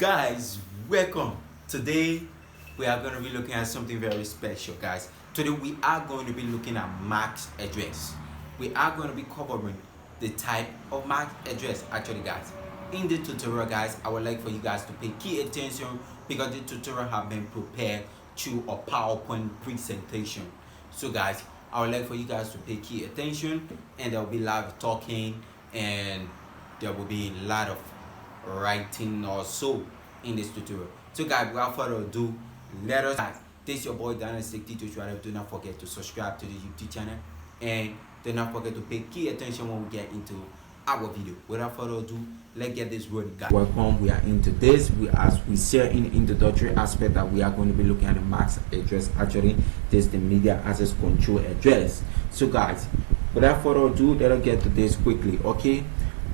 Guys, welcome. Today we are going to be looking at something very special, guys. Today we are going to be looking at MAC address. We are going to be covering the type of MAC address actually, guys. In the tutorial, guys, I would like for you guys to pay key attention because the tutorial have been prepared through a PowerPoint presentation. So guys, I would like for you guys to pay key attention, and there will be live talking and there will be a lot of writing also in this tutorial. So guys, without further ado, let us start. This is your boy Dynasty, Teto. Shuraleff. Do not forget to subscribe to the YouTube channel and do not forget to pay key attention when we get into our video. Without further ado, let's get this rolling, guys. Welcome. We are into this. As we said in the introductory aspect, that we are going to be looking at the MAC address. Actually, this is the media access control address. So guys, without further ado, let us get to this quickly. Okay,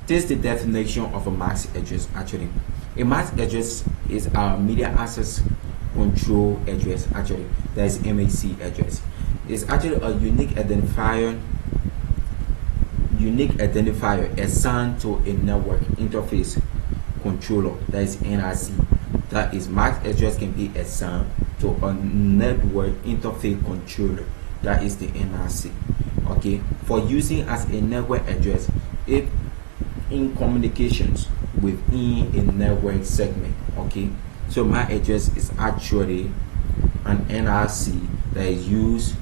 this is the definition of a MAC address. Actually, a MAC address is our media access control address. Actually, that is MAC address. It's actually a unique identifier assigned to a network interface controller, that is NIC. That is, MAC address can be assigned to a network interface controller, that is the NIC. Okay, for using as a network address if in communications within a network segment. Okay, so MAC address is actually an NIC that is used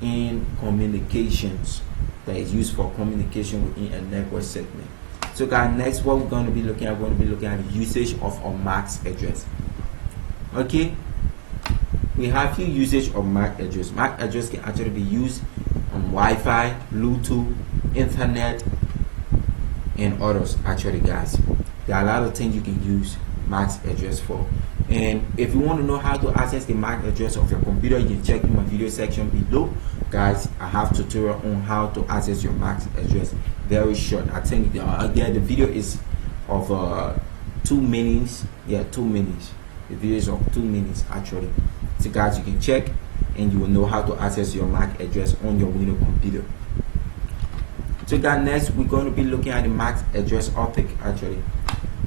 in communications, that is used for communication within a network segment. So guys, next what we're going to be looking at, the usage of a MAC address. Okay, we have few usage of MAC address. MAC address can actually be used on Wi-Fi, Bluetooth, Internet, and others. Actually, guys, there are a lot of things you can use MAC address for. And if you want to know how to access the MAC address of your computer, you can check in my video section below. Guys, I have tutorial on how to access your MAC address. Very short. I think again the video is of 2 minutes. Yeah, 2 minutes. The video is of 2 minutes actually. So guys, you can check and you will know how to access your MAC address on your Windows computer. So guys, next we're going to be looking at the MAC address authentic. Actually,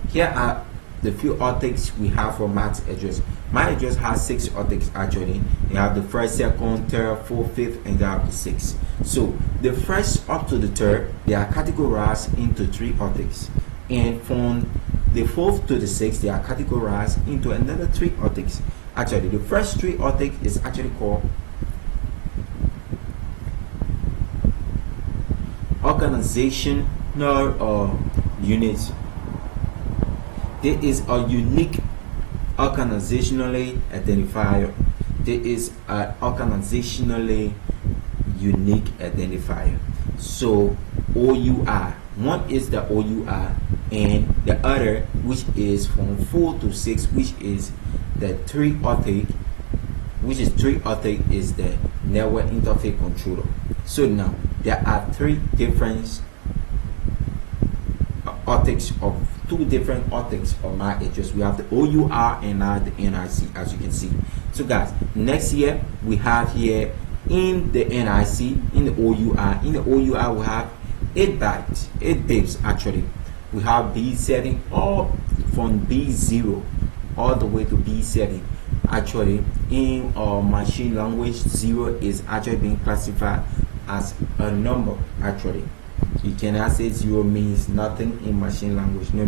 here are the few authentics we have for MAC address. MAC address has 6 authentics actually. You have the first, second, third, fourth, fifth, and you have the 6th. So the first up to the third, they are categorized into 3 authentics, and from the 4th to the 6th, they are categorized into another 3 authentics. Actually, the first 3 authentics is actually called organizational units. There is a unique organizationally identifier. There is an organizationally unique identifier. So OUR, one is the OUR, and the other, which is from 4 to 6, which is the 3 authentic, is the network interface controller. So now there are 3 different authentics of 2 different authentics of MAC address. We have the OUR and now the NIC, as you can see. So guys, next here we have here in the NIC, in the OUR, we have 8 bytes, 8 bits actually. We have B7 all from B0 all the way to B7. Actually, in machine language, 0 is actually being classified as a number. Actually, you cannot say 0 means nothing in machine language. No,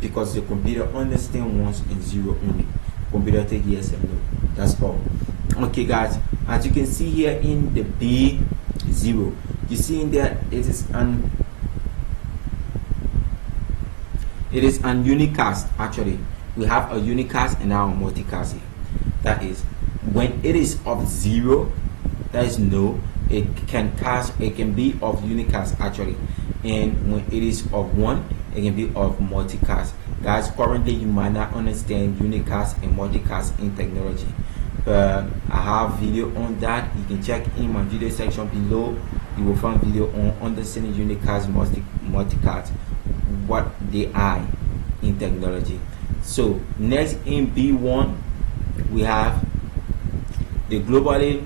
because the computer understands 1 and 0 only. Computer take yes and no. That's all. Okay, guys, as you can see here in the B0, you see in there it is an unicast. Actually, we have a unicast and now a multicast here. That is, when it is of 0, that is no. It can be of unicast actually, and when it is of 1, it can be of multicast. Guys, currently you might not understand unicast and multicast in technology, but I have video on that. You can check in my video section below. You will find video on understanding unicast, multicast, what they are in technology. So next in B1 we have the globally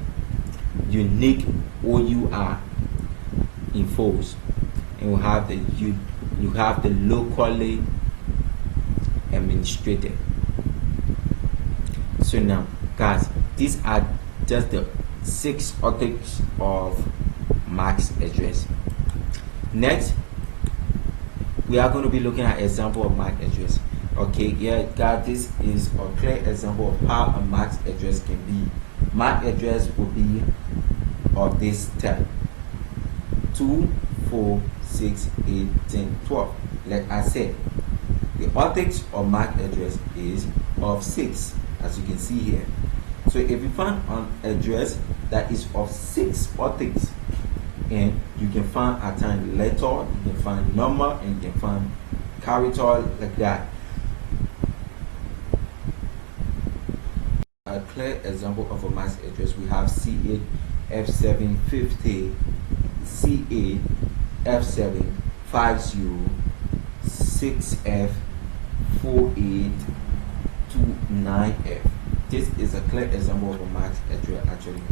unique OUR enforced, and you have the locally administrated. So now, guys, these are just the 6 octets of MAC's address. Next, we are going to be looking at example of MAC address. Okay, yeah, guys, this is a clear example of how a MAC address can be. MAC address will be of this type: 2, 4, 6, 8, 10, 12. Like I said, the octet of MAC address is of 6, as you can see here. So if you find an address that is of 6 octets, and you can find at times letter, you can find number, and you can find character like that. A clear example of a MAC address, we have C8 F750, C8 F750, 6F 4829F. This is a clear example of a MAC address actually.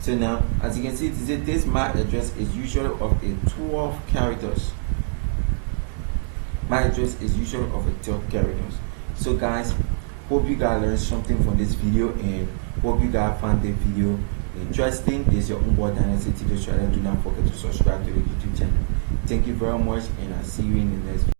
So now, as you can see, this MAC address is usually of a 12 characters. MAC address is usually of a 12 characters. So guys, hope you guys learned something from this video, and hope you guys found the video interesting. This is your own boy Dynasty Teto. Do not forget to subscribe to the YouTube channel. Thank you very much, and I'll see you in the next video.